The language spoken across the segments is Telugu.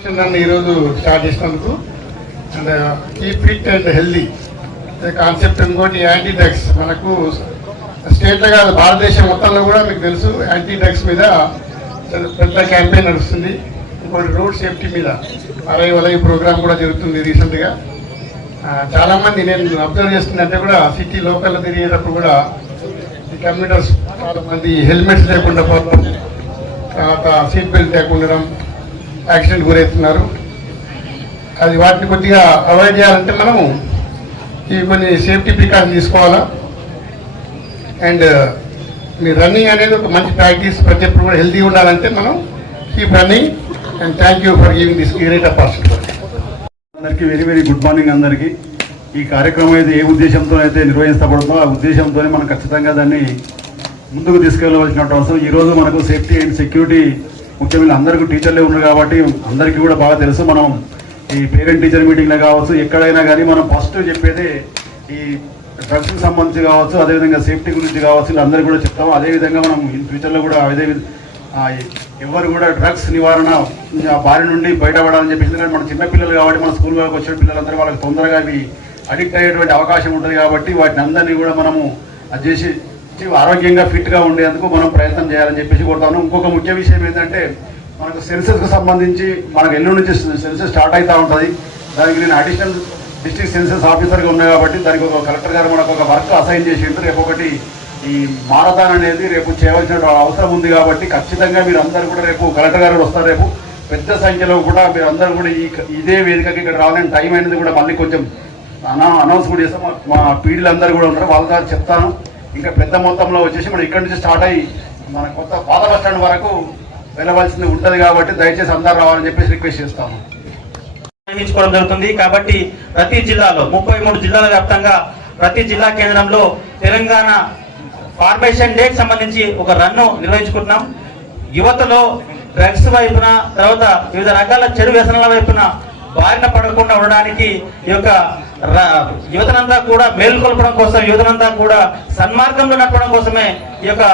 ఈరోజు స్టార్ట్ చేసినందుకు and keep fit and healthy concept. ఇంకోటి యాంటీ డ్రగ్స్ మనకు స్టేట్లో కాదు భారతదేశం మొత్తంలో కూడా మీకు తెలుసు యాంటీ డ్రగ్స్ మీద పెద్ద క్యాంపెయిన్ నడుస్తుంది. ఇంకోటి రోడ్ సేఫ్టీ మీద అరవై ప్రోగ్రామ్ కూడా జరుగుతుంది రీసెంట్గా. చాలామంది నేను అబ్జర్వ్ చేస్తుందంటే కూడా సిటీ లోకల్లో తిరిగేటప్పుడు కూడా ఈ కమ్యూటర్స్ చాలామంది హెల్మెట్స్ లేకుండా పోవడం, తర్వాత సీట్ బెల్ట్ లేకుండా యాక్సిడెంట్ గురవుతున్నారు. అది వాటిని కొద్దిగా అవాయిడ్ చేయాలంటే మనము ఈ కొన్ని సేఫ్టీ ప్రికాషన్ తీసుకోవాలా. అండ్ మీ రన్నింగ్ అనేది ఒక మంచి ప్రాక్టీస్, ప్రతి ఒక్కరు కూడా హెల్తీగా ఉండాలంటే మనం keep running. And thank you for giving this great opportunity. అందరికీ వెరీ వెరీ గుడ్ మార్నింగ్. అందరికీ ఈ కార్యక్రమం అయితే ఏ ఉద్దేశంతో అయితే నిర్వహించబడుతుందో ఆ ఉద్దేశంతోనే మనం ఖచ్చితంగా దాన్ని ముందుకు తీసుకెళ్ళవలసిన అవసరం. ఈరోజు మనకు సేఫ్టీ అండ్ సెక్యూరిటీ ముఖ్యమైన అందరికీ టీచర్లే ఉన్నారు కాబట్టి అందరికీ కూడా బాగా తెలుసు. మనం ఈ పేరెంట్ టీచర్ మీటింగ్లో కావచ్చు, ఎక్కడైనా కానీ మనం ఫస్ట్ చెప్పేది ఈ డ్రగ్స్కి సంబంధించి కావచ్చు, అదేవిధంగా సేఫ్టీ గురించి కావచ్చు, అందరికీ కూడా చెప్తాము. అదేవిధంగా మనం ఇన్ ఫ్యూచర్లో కూడా ఎవరు కూడా డ్రగ్స్ నివారణ బారి నుండి బయటపడాలని చెప్పేసి, ఎందుకంటే మన చిన్నపిల్లలు కాబట్టి మన స్కూల్లోకి వచ్చిన పిల్లలందరూ వాళ్ళకి తొందరగా అవి అడిక్ట్ అయ్యేటువంటి అవకాశం ఉంటుంది. కాబట్టి వాటిని అందరినీ కూడా మనము అది చేసి ఆరోగ్యంగా ఫిట్గా ఉండేందుకు మనం ప్రయత్నం చేయాలని చెప్పేసి కోరుతాను. ఇంకొక ముఖ్య విషయం ఏంటంటే మనకు సెన్సెస్కు సంబంధించి మనకు ఎల్లుండి నుంచి సెన్సెస్ స్టార్ట్ అవుతూ ఉంటుంది. దానికి నేను అడిషనల్ డిస్ట్రిక్ట్ సెన్సెస్ ఆఫీసర్గా ఉన్నాయి కాబట్టి దానికి ఒక కలెక్టర్ గారు మనకు ఒక వర్క్ అసైన్ చేసిండ్రు. రేపు ఒకటి ఈ మారథాన్ అనేది రేపు చేయవలసిన అవసరం ఉంది కాబట్టి ఖచ్చితంగా మీరు అందరూ కూడా రేపు కలెక్టర్ గారు వస్తారు. రేపు పెద్ద సంఖ్యలో కూడా మీరు అందరూ కూడా ఇదే వేదికకి ఇక్కడ రావాలని టైం అనేది కూడా మళ్ళీ కొంచెం అనౌన్స్ కూడా చేస్తాం. మా పీడీలు అందరూ కూడా ఉంటారు, వాళ్ళ ద్వారా చెప్తాను. ఇంకా పెద్ద మొత్తంలో వచ్చేసి మనం ఇక్కడి నుంచి స్టార్ట్ అయ్యి మన కొత్త పాత బస్ స్టాండ్ వరకు వెళ్ళవలసింది ఉంటుంది కాబట్టి దయచేసి అందరూ రావాలని చెప్పేసి రిక్వెస్ట్ చేస్తాము. నిర్వహించుకోవడం జరుగుతుంది కాబట్టి ప్రతి జిల్లాలో 33 జిల్లాల వ్యాప్తంగా ప్రతి జిల్లా కేంద్రంలో తెలంగాణ ఫార్మేషన్ డేకి సంబంధించి ఒక రన్ను నిర్వహించుకుంటున్నాం. యువతలో డ్రగ్స్ వైపున, తర్వాత వివిధ రకాల చెడు వ్యసనాల వైపున బారిన పడకుండా ఉండడానికి ఈ యొక్క యువతనంతా కూడా మేల్కొల్పడం కోసం, యువతనంతా కూడా సన్మార్గంలో నడపడం కోసమే ఈ యొక్క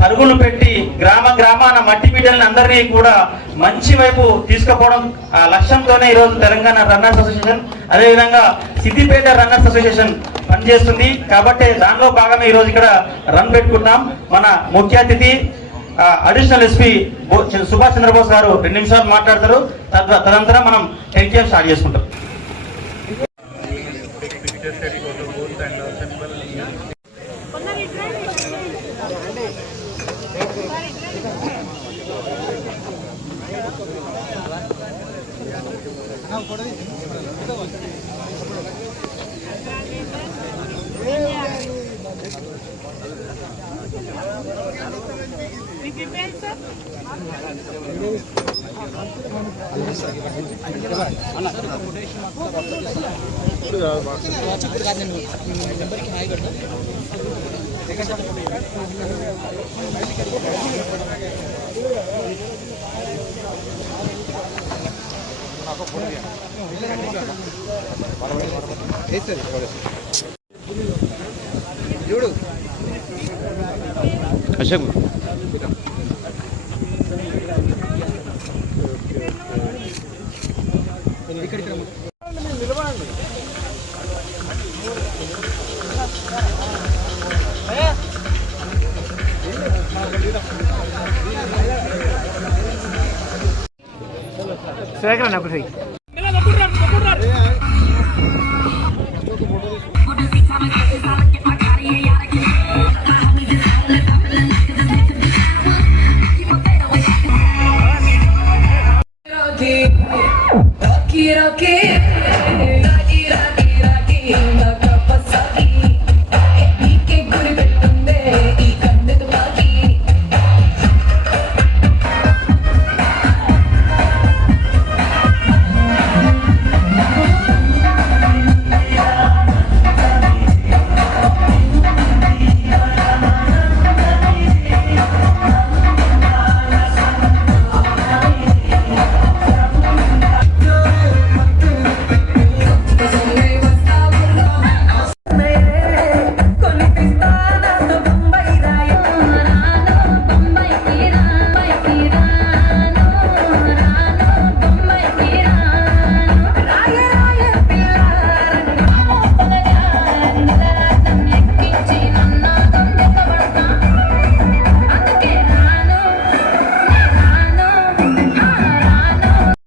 పరుగులు పెట్టి గ్రామాన మట్టి బిడ్డలని అందరినీ కూడా మంచి వైపు తీసుకుపోవడం ఆ లక్ష్యంతోనే ఈరోజు తెలంగాణ రన్నర్స్ అసోసియేషన్, అదేవిధంగా సిద్దిపేట రన్నర్స్ అసోసియేషన్ పనిచేస్తుంది. కాబట్టి దానిలో భాగంగా ఈరోజు ఇక్కడ రన్ పెట్టుకుంటున్నాం. మన ముఖ్య అతిథి అడిషనల్ ఎస్పీ సుభాష్ చంద్రబోస్ గారు 2 నిమిషాలు మాట్లాడతారు. తదనంతరం మనం టెక్నికల్ స్టార్ట్ చేసుకుంటాం. చూడు అశోక్ సేకరణ ఒకటి Rocky, Rocky.